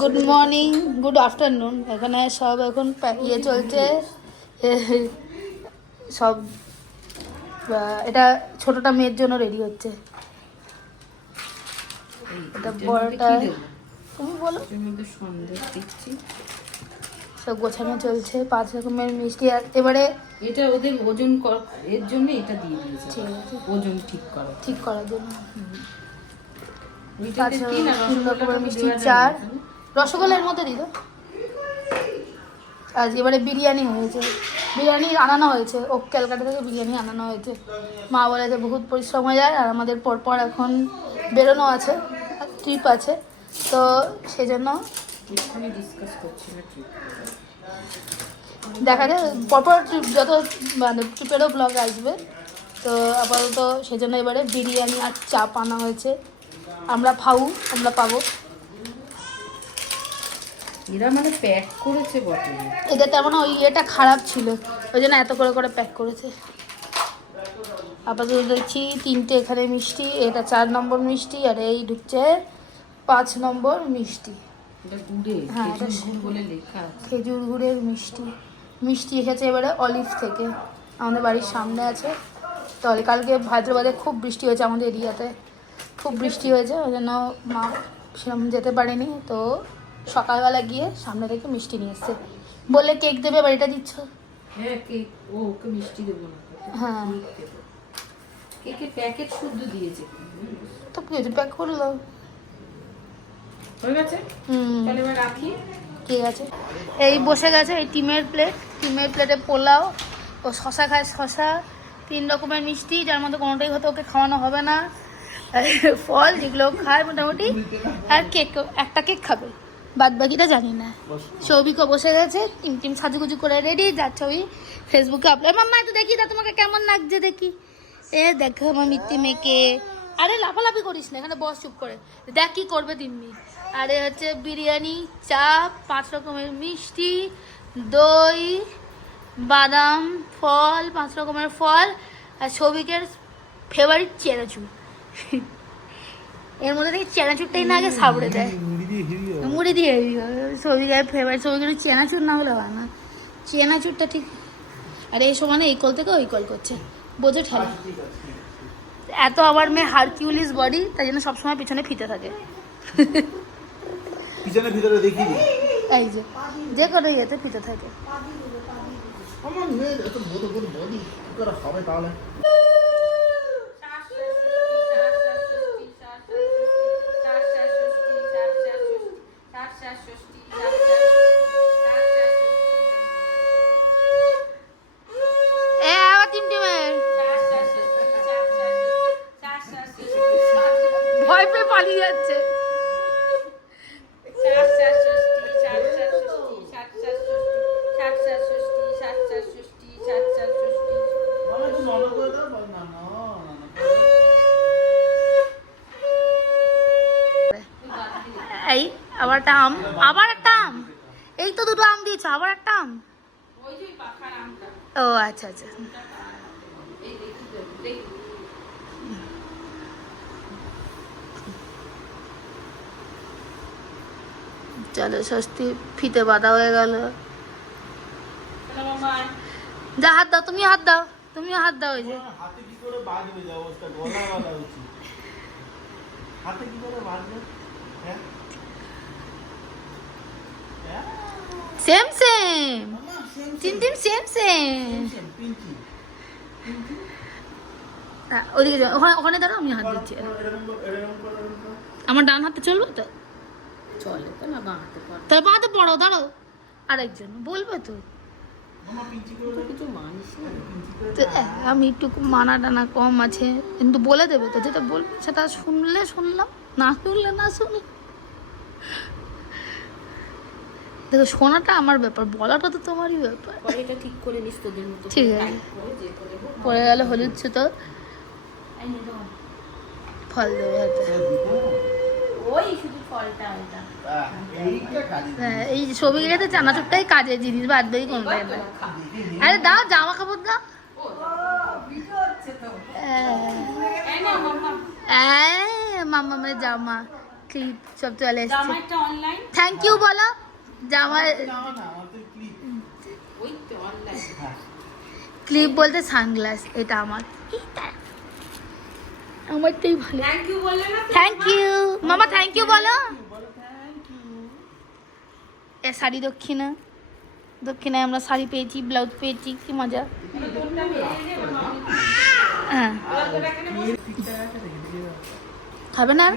Good morning, good afternoon. এখানে সব এখন ইয়ে চলছে সব। এটা ছোটটা মেয়ের জন্য রেডি হচ্ছে, এটা বড়টা তুমি বলো। সন্দেশ দিচ্ছি, সব গোছানো চলছে, 5 রকমের মিষ্টি। আর এবারে এটা ওদের ওজন এর জন্য এটা দিয়ে দিয়েছে, ঠিক আছে, ওজন ঠিক করার জন্য। ওইটাতে 3 রকমের মিষ্টি, দেওয়া 4 যায় না? রসগোল্লার মধ্যে দিল। আজ এবারে বিরিয়ানি হয়েছে, বিরিয়ানি আনানো হয়েছে, ও ক্যালকাটা থেকে বিরিয়ানি আনানো হয়েছে। মা বলে যে বহুত পরিশ্রম হয়ে যায়, আর আমাদের পরপর এখন বেরোনো আছে, ট্রিপ আছে, তো সেজন্য আমি ডিসকাস করছি না ঠিক। দেখা যায় পরপর ট্রিপ, যত মানে ট্রিপেরও ব্লগ আসবে। তো আপাতত সেজন্য এবারে বিরিয়ানি আর চাপ আনা হয়েছে। আমরা পাবো। এরা মানে প্যাক করেছে বটে, এদের তেমন ওই ইয়েটা খারাপ ছিল, ওই জন্য এত করে প্যাক করেছে। আপাতত দেখছি 3টে এখানে মিষ্টি, এটা 4 নম্বর মিষ্টি, আর এই ঢুকছে 5 নম্বর মিষ্টি। এটা গুড়ে, হ্যাঁ, খেজুর গুড় বলে লেখা আছে। খেজুর গুড়ের মিষ্টি এসেছে এবারে অলিভ থেকে, আমাদের বাড়ির সামনে আছে। তাহলে কালকে হায়দ্রাবাদে খুব বৃষ্টি হয়েছে, আমাদের এরিয়াতে খুব বৃষ্টি হয়েছে, ওই জন্য মা সেরকম যেতে পারেনি। তো সকালবেলা গিয়ে সামনে থেকে মিষ্টি নিয়ে এসছে, বললে কেক দেবে, বাড়িটা দিচ্ছ। হ্যাঁ, কেক, ওকে মিষ্টি দেবো না, হ্যাঁ, কেকের প্যাকেট শুদ্ধ দিয়েছে। তো কি হয়েছে, প্যাক করলো, হয়ে গেছে। তাহলে এবার রাখি, ঠিক আছে। এই বসে গেছে এই টিমের প্লেটে পোলাও, ও শশা খায়, শশা, 3 রকমের মিষ্টি, যার মধ্যে কোনোটাই হয়তো ওকে খাওয়ানো হবে না, ফল যেগুলো খায় মোটামুটি, আর কেক, একটা কেক খাবে, বাদ বাকিটা জানি না। সৌভিকও বসে গেছে, টিম সাজুগুজু করে রেডি, যাচ্ছে ওই ফেসবুকে আপলোড। মাম্মা একটু দেখি তা তোমাকে কেমন লাগছে দেখি। দেখো আমার মিত্তি মেয়েকে। আরে লাফালাফি করিস না, এখানে বস চুপ করে, দেখ কি করবে দিম্মি। আরে হচ্ছে বিরিয়ানি, চাপ, 5 রকমের মিষ্টি, দই, বাদাম, ফল, 5 রকমের ফল, আর সৌভিকের ফেভারিট চেনাচুর। এর মধ্যে থেকে চেনাচুরটাই না আগে সাবড়ে দেয়, মুড়ি দিয়ে সৌভিকের ফেভারিট। সৌভিকের চেনাচুর না হলে হয় না, চেনাচুরটা ঠিক। আর এই সমানে এই কল থেকে ওই কল করছে, বোঝো ঠেলা। এত আমার মেয়ে হারকিউলিস বডি, তাই জন্য সবসময় পিছনে ফিতে থাকে। পিছনে ভিতরে দেখি এই যে কোনো ইয়েতে ফিতে থাকে। আমার মেয়ের এত বড় বডি কি করে হবে তাহলে? ভয় পেয়ে পালিয়ে যাচ্ছে। এই আবার একটা আম, এই তো 2টো আম দিয়েছো, আবার একটা আম। ও আচ্ছা। চলো, ষষ্ঠী ফিতে বাঁধা হয়ে গেল। যা হাত দাও, তুমিও হাত দাও। ওই যে হাতে কি করে বাঁধবে, যা অবস্থা, গলা বাঁধা উচিত। হাতে কি করে বাঁধবে? হ্যাঁ, সেম মামা টিম সেম। পিঙ্কি ওদিকে যাও, ওখানে দাঁড়াও, আমি হাত দিচ্ছি। আমার ডান হাতে চলবে তো, চলে তো না, বাঁ হাতে পার। তাহলে বাঁধে পড়ো, দাঁড়াও। আরেকজন বলবে তো, মামা পিঙ্কি করে কিছু মানিস না। তো আমি একটু মানা টানা কম আছে, কিন্তু বলে দেবে তো, যেটা বলবে সেটা শুনলে শুনলাম, না শুনলে না শুনলাম। দেখো, শোনাটা আমার ব্যাপার, বলাটা তো তোমারই ব্যাপার। পরে এটা ঠিক করে নিস তোদের মতো, ঠিক আছে। পরে গেল হলুদ তো ফল দেবে হাতে। ওই শুধু ফলটা ওটা। হ্যাঁ, এই ছবি গেছে, চানাচুরটাই কাজের জিনিস, বাদ বাকি কোনটাই না। আরে দাও, জামা কাপড় দাও। মাম্মামের জামা ক্লিপ সব চলে এসছে। জামাটা অনলাইন, থ্যাংক ইউ বলো জামা। না না আমার তো ক্লিপ। ওই তো অনলাইন। হ্যাঁ ক্লিপ বলতে সানগ্লাস, এটা আমার, আমারটাই ভালো। থ্যাংক ইউ বললে না? থ্যাংক ইউ মামা, থ্যাংক ইউ বলো। বলো থ্যাংক ইউ। এ শাড়ি দক্ষিণা, দক্ষিণায় আমরা শাড়ি পেয়েছি, ব্লাউজ পেয়েছি, কি মজা। হ্যাঁ, খাবে না আর?